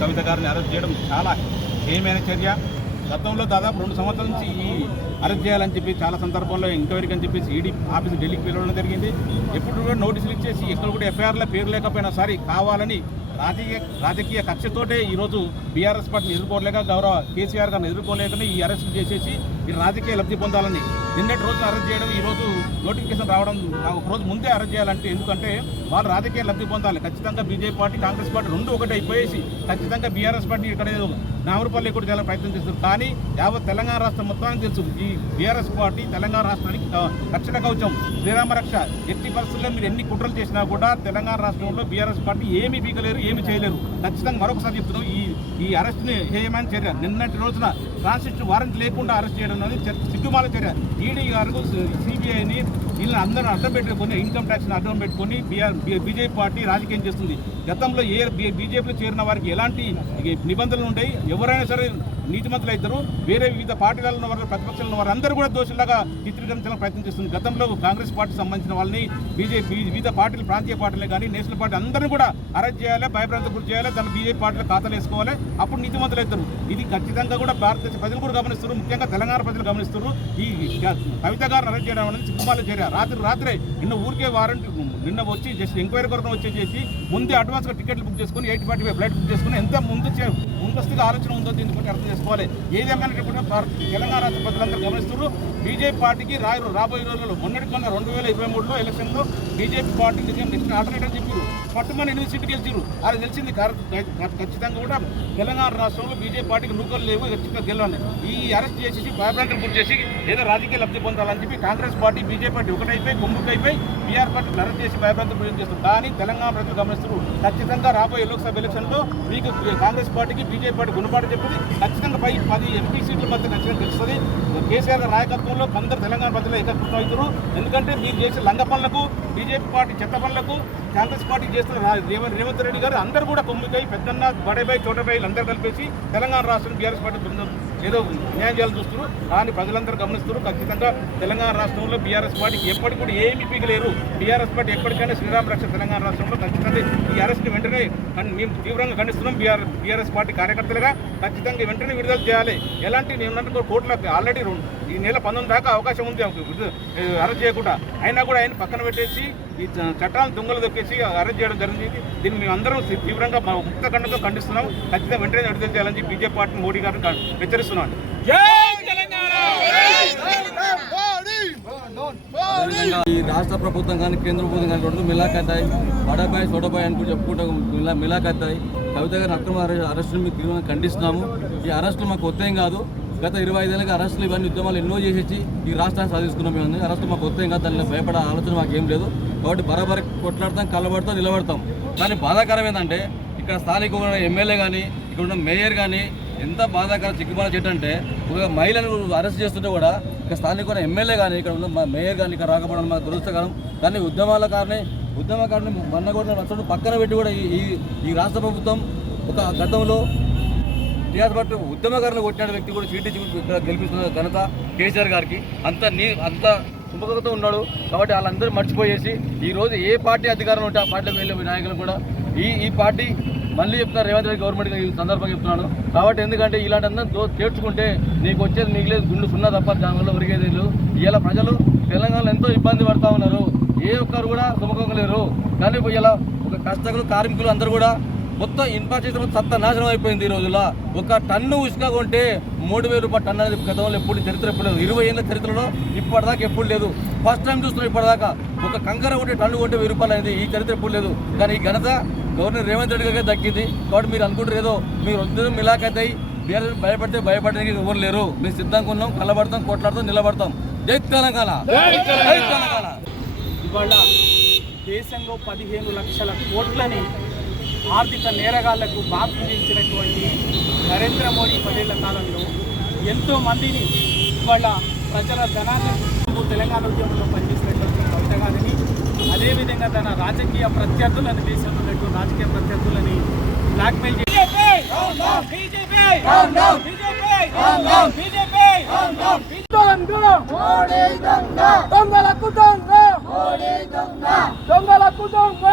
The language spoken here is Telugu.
కవిత గారిని అరెస్ట్ చేయడం చాలా హేయమైన చర్య. గతంలో దాదాపు 2 సంవత్సరాల నుంచి ఈ అరెస్ట్ చేయాలని చెప్పి చాలా సందర్భంలో ఎంక్వైరీకి అని చెప్పేసి ఈడీ ఆఫీసు ఢిల్లీకి పిలవడం జరిగింది. ఎప్పుడు కూడా నోటీసులు ఇచ్చేసి ఎక్కడ కూడా ఎఫ్ఐఆర్లో పేరు లేకపోయినా సరే కావాలని రాజకీయ కక్షతోటే ఈరోజు బీఆర్ఎస్ పార్టీని ఎదుర్కోలేక గౌరవ కేసీఆర్ గారిని ఎదుర్కోలేకనే ఈ అరెస్ట్ చేసేసి ఈ రాజకీయ లబ్ధి పొందాలని నిన్నటి రోజున అరెస్ట్ చేయడం, ఈరోజు నోటిఫికేషన్ రావడం ఒక రోజు ముందే అరెస్ట్ చేయాలంటే ఎందుకంటే వాళ్ళు రాజకీయ లబ్ధి పొందాలి. ఖచ్చితంగా బీజేపీ పార్టీ కాంగ్రెస్ పార్టీ రెండు ఒకటి అయిపోయేసి ఖచ్చితంగా బీఆర్ఎస్ పార్టీ ఇక్కడ నామరపల్లి కూడా చేయాలని ప్రయత్నం చేస్తారు. కానీ యావత్ తెలంగాణ రాష్ట్రం మొత్తానికి తెలుసు ఈ బీఆర్ఎస్ పార్టీ తెలంగాణ రాష్ట్రానికి రక్షణ కవచం, శ్రీరామ రక్ష. ఎట్టి పరిస్థితుల్లో మీరు ఎన్ని కుట్రలు చేసినా కూడా తెలంగాణ రాష్ట్రంలో బీఆర్ఎస్ పార్టీ ఏమీ పీకలేరు, ఏమి చేయలేరు. ఖచ్చితంగా మరొకసారి చెప్తున్నాం, ఈ అరెస్ట్ని హేయమైన చర్య. నిన్నటి రోజున ట్రాన్సిట్ వారెంట్ లేకుండా అరెస్ట్ చేయడం అనేది సిగ్గుమాల చర్య. ఈడీ గారు సిబిఐని వీళ్ళని అందరూ అడ్డం పెట్టుకొని ఇన్కమ్ ట్యాక్స్ని అడ్డం పెట్టుకొని బీజేపీ పార్టీ రాజకీయం చేస్తుంది. గతంలో బీజేపీలో చేరిన వారికి ఎలాంటి నిబంధనలు ఉంటాయి, ఎవరైనా సరే నీతిమంతులు అవుతారు. వేరే వివిధ పార్టీలలో ఉన్న వారు, ప్రతిపక్షాలు ఉన్న వారు అందరూ కూడా దోషులాగా చిత్రీకరించాలని ప్రయత్నం చేస్తుంది. గతంలో కాంగ్రెస్ పార్టీ సంబంధించిన వాళ్ళని వివిధ పార్టీలు, ప్రాంతీయ పార్టీలే కానీ నేషనల్ పార్టీ అందరినీ కూడా అరెస్ట్ చేయాలి, భయభ్రాంతి గురి చేయాలి, దాన్ని బీజేపీ పార్టీలో ఖాతాలు వేసుకోవాలి, అప్పుడు నీతిమంతులు అవుతారు. ఇది ఖచ్చితంగా కూడా భారతదేశ ప్రజలు కూడా గమనిస్తారు, ముఖ్యంగా తెలంగాణ ప్రజలు గమనిస్తారు. ఈ కవిత గారిని అరెస్ట్ చేయడం అనేది సిగ్గుమాల చర్య. రాత్రే ఊరికే వారెంట్ నిన్న వచ్చి జస్ట్ ఎంక్వైరీ కొరకు వచ్చేసి ముందే అడ్వాన్స్గా టికెట్లు బుక్ చేసుకుని 8:45 ఫ్లైట్ బుక్ చేసుకుని ఎంత ముందస్తుగా ఆలోచన ఉందో దీన్ని కూడా అర్థం చేసుకోవాలి. ఏదేమైనా తెలంగాణ రాష్ట్ర ప్రజలందరూ గమనిస్తున్నారు. బీజేపీ పార్టీకి రాబోయే రోజుల్లో మొన్నటికన్నా 2023లో ఎలక్షన్లో బీజేపీ పార్టీ నెక్స్ట్ ఆల్టర్నేటివ్ చెప్పారు. పట్టుమని 8 సీట్లు గెలిచారు. అది తెలిసింది. ఖచ్చితంగా కూడా తెలంగాణ రాష్ట్రంలో బీజేపీ పార్టీకి నూకలు లేవు, ఖచ్చితంగా గెలవాలి. ఈ అరెస్ట్ చేసేసి భయభ్రాంతులు గురి చేసి ఏదో రాజకీయ లబ్ధి పొందాలని చెప్పి కాంగ్రెస్ పార్టీ, బీజేపీ పార్టీ ఒకటైపోయి గుమ్ముకైపోయి బీఆర్ పార్టీ అరెస్ట్ చేసి భయభ్రాంతులు గురి చేస్తారు. కానీ తెలంగాణ ప్రజలు గమనిస్తున్నారు. ఖచ్చితంగా రాబోయే లోక్సభ ఎలక్షన్లో మీకు కాంగ్రెస్ పార్టీకి బీజేపీ పార్టీ గుణపాటు చెప్పింది. ఖచ్చితంగా 10 ఎంపీ సీట్ల మధ్య ఖచ్చితంగా తెలుస్తుంది. కేసీఆర్ నాయకత్వంలో కొందరు తెలంగాణ ప్రజలు ఏకకృతం అవుతారు. ఎందుకంటే మీరు చేసే లంగ పనులకు, బీజేపీ పార్టీ చెత్త పనులకు కాంగ్రెస్ పార్టీ చేస్తున్న రేవంత్ రెడ్డి గారు అందరూ కూడా కొమ్మికై పెద్దన్న బడేబాయి చోటబాయి అందరూ కలిపేసి తెలంగాణ రాష్ట్రం బీఆర్ఎస్ పార్టీ బృందం ఏదో న్యాయం చేయాలని చూస్తున్నారు. కానీ ప్రజలందరూ గమనిస్తున్నారు. ఖచ్చితంగా తెలంగాణ రాష్ట్రంలో బీఆర్ఎస్ పార్టీకి ఎప్పటికి కూడా ఏమీ పీకలేరు. బీఆర్ఎస్ పార్టీ ఎప్పటికైనా శ్రీరామ రక్ష తెలంగాణ రాష్ట్రంలో ఖచ్చితంగా ఈ అరెస్ట్ని వెంటనే మేము తీవ్రంగా ఖండిస్తున్నాం. బీఆర్ఎస్ పార్టీ కార్యకర్తలుగా ఖచ్చితంగా వెంటనే విడుదల చేయాలి. ఎలాంటి నేను కోర్టులకు ఆల్రెడీ ఈ నెల 19 దాకా అవకాశం ఉంది అరెస్ట్ చేయకుండా. అయినా కూడా ఆయన పక్కన పెట్టేసి ఈ చట్టాలను దొంగలు దొక్కేసి అరెస్ట్ చేయడం జరిగింది. దీన్ని మేము అందరం తీవ్రంగా ముక్త ఖండంతో ఖండిస్తున్నాం. ఖచ్చితంగా వెంటనే విడుదల చేయాలని బీజేపీ పార్టీ మోడీ గారిని హెచ్చరిస్తున్నాం. ఈ రాష్ట్ర ప్రభుత్వం కానీ కేంద్ర ప్రభుత్వం కానీ రెండు మిలాఖతాయి, బడాబాయ్ చోటబాయ్ అని కూడా చెప్పుకుంటూ మిలాఖతాయి. కవిత గారి అక్రమ అరెస్టులు మేము తీవ్రంగా ఖండిస్తున్నాము. ఈ అరెస్టులు మాకు కొత్త ఏం కాదు. గత 25 ఏళ్ళకి అరెస్టులు ఇవన్నీ ఉద్యమాలు ఎన్నో చేసేసి ఈ రాష్ట్రాన్ని సాధించుకున్నాం. మేము అరెస్టులు మాకు కొత్త ఏం కాదు. దానిలో భయపడే ఆలోచన మాకేం లేదు. కాబట్టి బరాబరి కొట్లాడతాం, కలబడతాం, నిలబడతాం. కానీ బాధాకరం ఏంటంటే ఇక్కడ స్థానిక ఎమ్మెల్యే కానీ ఇక్కడ ఉన్న మేయర్ కానీ ఎంత బాధాకరం సిగ్గుమాల చెట్టు అంటే ఒక మహిళను అరెస్ట్ చేస్తుంటే కూడా ఇక్కడ స్థానిక ఎమ్మెల్యే కానీ ఇక్కడ ఉన్న మేయర్ కానీ ఇక్కడ రాకపోవడం మాకు దురదృష్టకరం. కానీ ఉద్యమకారుని మన్నగొండ నచ్చడం పక్కన పెట్టి కూడా ఈ రాష్ట్ర ప్రభుత్వం ఒక గతంలో టీఆర్ఎస్ పార్టీ ఉద్యమకారులు కొట్టిన వ్యక్తి కూడా సీటీ ఇక్కడ గెలిపిస్తున్న ఘనత కేసీఆర్ గారికి. అంత సుముఖతతో ఉన్నాడు. కాబట్టి వాళ్ళందరూ మర్చిపోయేసి ఈరోజు ఏ పార్టీ అధికారంలో ఉంటే ఆ పార్టీలోకి వెళ్ళే నాయకులు కూడా ఈ పార్టీ మళ్ళీ చెప్తున్నారు. రేవంత్ రెడ్డి గవర్నమెంట్ ఈ సందర్భంగా చెప్తున్నాను. కాబట్టి ఎందుకంటే ఇలాంటి అందరూ తేర్చుకుంటే నీకు వచ్చేది మిగిలేదు గుండు సున్నా తప్ప దానివల్ల ఒరిగేది లేదు. ఇలా ప్రజలు తెలంగాణలో ఎంతో ఇబ్బంది పడుతూ ఉన్నారు. ఏ ఒక్కరు కూడా సుముఖంగా లేరు. కానీ ఇలా ఒక కష్టకులు, కార్మికులు అందరూ కూడా మొత్తం ఇన్ఫ్రాస్ట్రక్చర్ సత్తానాశనం అయిపోయింది. ఈ రోజుల్లో ఒక టన్ను ఉసుక కొంటే 3,000 రూపాయలు టన్ను అనేది గతంలో ఎప్పుడు చరిత్ర ఎప్పుడు లేదు. 20 ఏళ్ళ చరిత్రలో ఇప్పటిదాకా ఎప్పుడు లేదు. ఫస్ట్ టైం చూస్తున్నాం. ఇప్పటిదాకా ఒక కంకర కొంటే టన్ను కొంటే 1000 రూపాయలు అయింది. ఈ చరిత్ర ఎప్పుడు లేదు. కానీ ఈ ఘనత గవర్నర్ రేవంత్ రెడ్డి గారికి దక్కింది. కాబట్టి మీరు అనుకుంటారు ఏదో మీరు వద్దు మిలాఖతాయి బీఆర్ఎస్ భయపడడానికి ఎవరు లేరు. మేము సిద్ధంగా ఉన్నాం, కలబడతాం, కొట్లాడతాం, నిలబడతాం. జై తెలంగాణ, జై తెలంగాణ. ఇవాళ దేశంలో 15 లక్షల కోట్లని ఆర్థిక నేరగాళ్లకు బాబు విధించినటువంటి నరేంద్ర మోడీ 10 ఏళ్ల కాలంలో ఎంతోమందిని ఇవాళ ప్రజల ధనాన్ని తెలంగాణ ఉద్యమంలో పనిచేసినటువంటి కవిత గారిని అదేవిధంగా తన రాజకీయ ప్రత్యర్థులను, దేశంలో ఉన్నటువంటి రాజకీయ ప్రత్యర్థులని బ్లాక్మెయిల్ దొంగలకు దొంగ దొంగలకు దొంగ